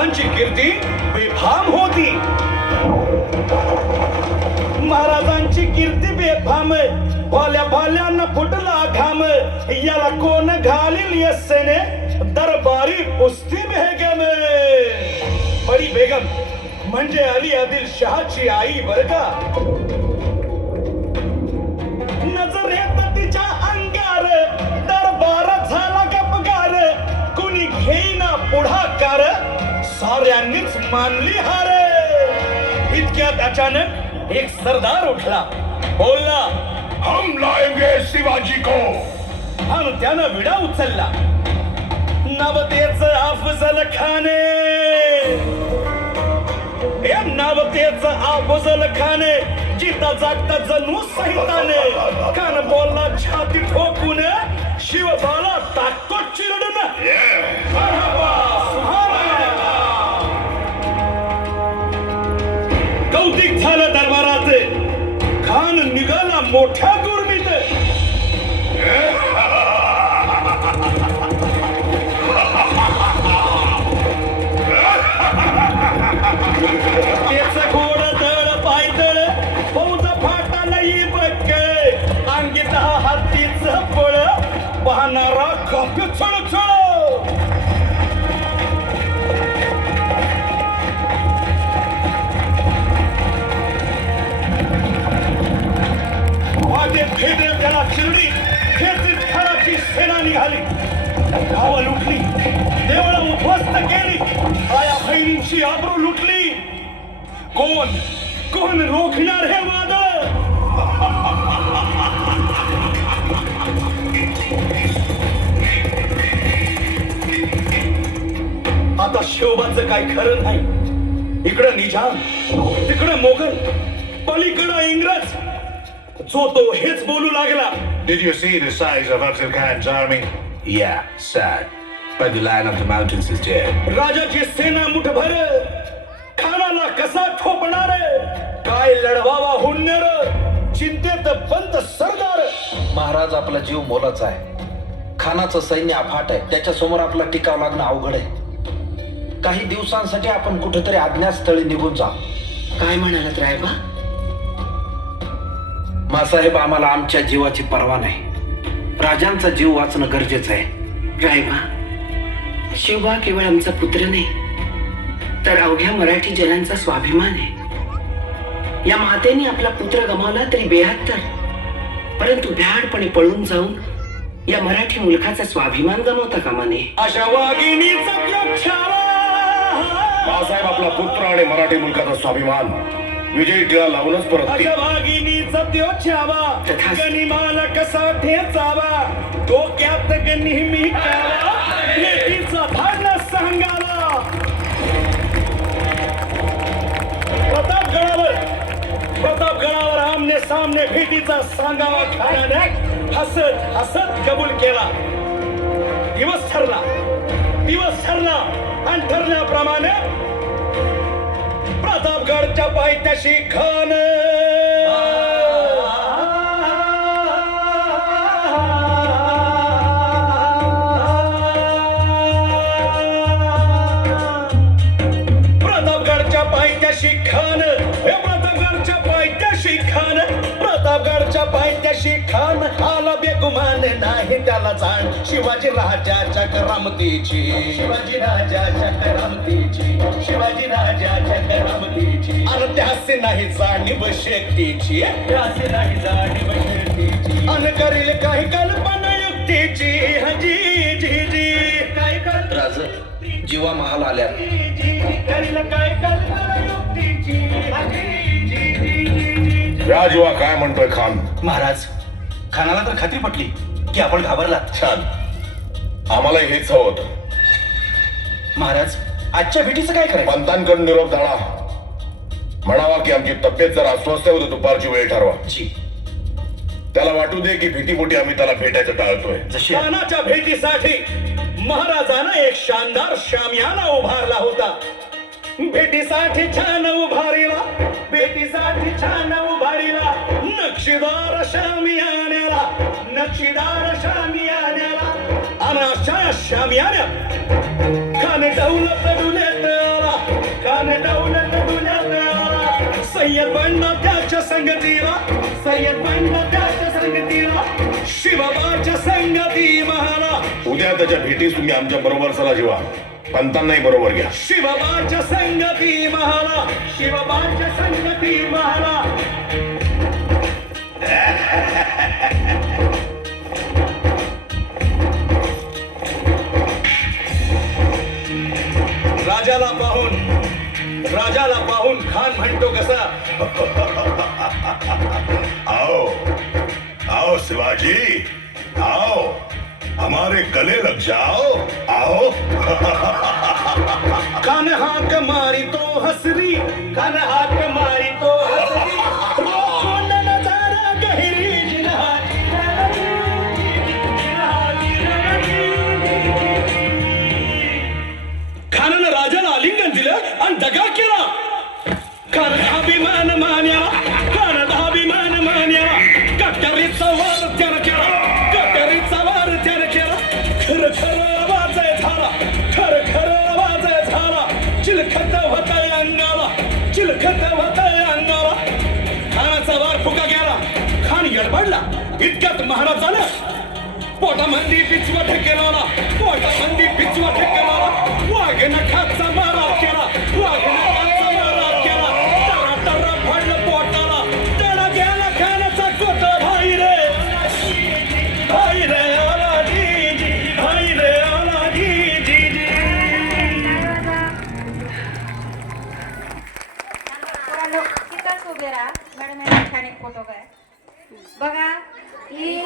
महाराजांची कीर्ती बेफाम होती. महाराजांची कीर्ती बेफाम, भोल्या भाल्यांना फुटला घाम. याला कोण घालील यस्सेने दरबारी कुस्ती बेगम. बडी बेगम म्हणजे अली आदिल शहाची आई बर का. नजरेत तिच्या अंगार दरबार झाला गपगार. कुणी घेईना पुढाकार, साऱ्यांनीच मानली हार. इतक्यात अचानक एक सरदार उठला, बोलला, हम लाएंगे शिवाजी को. आणि त्यानं विडा उचलला. नवतेच अफजल खाने, नवतेच अफजल खाने, जिता जागता जणू सहिताने. कान बोलला छाती ठोकून, शिवबाला टाकतो चिरडून. कौतिक झालं दरबारात. खान निघाला मोठ्या गुरमीत. त्याच घोड दळ पायदळ, फौज फाटा नाही बक्कळ. अंगीत हातीच पळ, पाहणारा काप चळचळ. वाटेत भेटेल त्याला चिरडी, खेचीत खराची सेना निघाली. गावं लुटली, देवळं उद्ध्वस्त केली, आया बहिणींची आबरू लुटली. कोण कोण रोखणार हे वादळ. आता शिवबाचं काय खरं नाही. इकडं निजाम, तिकडं मोगल, पलीकडं इंग्रज. जो तो हेच बोलू लागला. Did you see the size of Afzal Khan's army? Yeah, sad. But the Lion of the Mountains is dead. राजाची सेना मुठभर, खानाला कसा ठोपणार. काय लढवावा हुन्नर, चिंतेत पंत सरदार. महाराज आपला जीव मोलाचा आहे. खानाचं सैन्य अफाट आहे, त्याच्या समोर आपला टिकाव लागणं अवघड आहे. काही दिवसांसाठी आपण कुठेतरी अज्ञातस्थळी निघून जा. काय म्हणालात रायबा? मासाहेब, आम्हाला आमच्या जीवाची पर्वा नाही. राजांचा जीव वाचणं गरजेचं आहे. रायबा, शिवबा केवळ आमचा पुत्र नाही, तर अवघ्या मराठी जनांचा स्वाभिमान आहे. या मातेने आपला पुत्र गमावला तरी बेहत्तर, परंतु भ्याडपणे पळून जाऊन या मराठी मुलखाचा स्वाभिमान गमावता कामा नये. अशा वाघिणीचा त्याग छावा. बाळासाहेब आपला पुत्र आणि मराठी मुलकाचा स्वाभिमान विजयी टिळा लावूनच परत अशा वाघिणीचा त्यो छावा. तथास्तु. गनिमाला कसा ठेचावा, डोक्यात नेहमी कावा. लेकीचा धाडला सांगावा. प्रतापगडावर आमने सामने भेटीचा सांगावा. खानाने हसत हसत कबूल केला. दिवस ठरला आणि ठरल्याप्रमाणे प्रतापगडच्या पायथ्याशी खान. प्रतापगडच्या पायथ्याशी खान, प्रतापगडच्या पायथ्याशी खान, प्रतापगडच्या पायथ्याशी खान. आला बेगुमान नाही त्याला जाण शिवाजी राजाच्या करामतीची. शिवाजी राजाच्या करामतीची, शिवाजी राजाच्या करामतीची. अन त्यासे नाही जाणीव शक्तीची, त्यासे नाही जाणीव शक्तीची. अन करील काही कल्पना युक्तीची. हजी जी जी काय कर राज, जीवा महाल आल्या. करील काय कल्पना युक्तीची. हजी जी जी. राजवा काय म्हणतोय खान? महाराज, खानाला तर खात्री पटली की आपण घाबरलात. छान, आम्हाला हेच हवं होतं. महाराज, आजच्या भेटीचं काय करायचं? पंतांकडून निरोप झाला, म्हणावा की आमची तब्येत जर अस्वस्थ आहे, दुपारची वेळ ठरवा. जी. त्याला वाटू दे की भीतीपोटी आम्ही त्याला भेटायचं टाळतोय. खानाच्या भेटीसाठी महाराजानं एक शानदार शामियाना उभारला होता. भेटीसाठी छान उभारीला, भेटीसाठी छान उभारीला. नक्षीदार शामियान्याला, नक्षीदार शामियान्याला. अनाशा शामियान्या खाने डौलत डुलेत सय्यद बनला त्याच्या संगतीला, सय्यद बनला त्याच्या संगतीला, शिवबाच्या संगती महाला. उद्या त्याच्या भेटीस तुम्ही आमच्या बरोबर चला जीवा, पंतांनाही बरोबर घ्या. शिवबाच्या संगती महाला, शिवबाच्या संगती महाला. राजाला पाहून खान म्हणतो कसा, आओ आओ शिवाजी, आओ हमारे गले लग जाओ, आओ. खान हाक मारी तो हसरी, खान हाक मारी तो हसरी, रोखून नजारा गहिरी जिन्हाची. खानानं राजाला आलिंगन दिलं आणि दगा केला. खानाचा अभिमान मान्या, खानाचा अभिमान मान्या, कट्यारीचा वार त्यानं केला, कट्यारीचा वार त्यानं केला. खर खर आवाज झाला, खर खर आवाज झाला, चिलखत होतय अंगाला, चिलखत होतय अंगाला. खानाचा वार फुका गेला, खान गडबडला. इतक्यात महाराजानं पोटामंदी पिचवा ठेकेला, पोटामंदी पिचवा ठेकेला. वाघ नखाचा मारा केला, वाघ नखाचा मारा केला. तरा तरा फाडलं पोटाला, त्याला गेला खानाचा कोट. भाई रे भाई रे आला जी जी, भाई रे आला जी जी जी. तिथंच उभे राहा. मॅडम छान एक फोटो काय बघा ही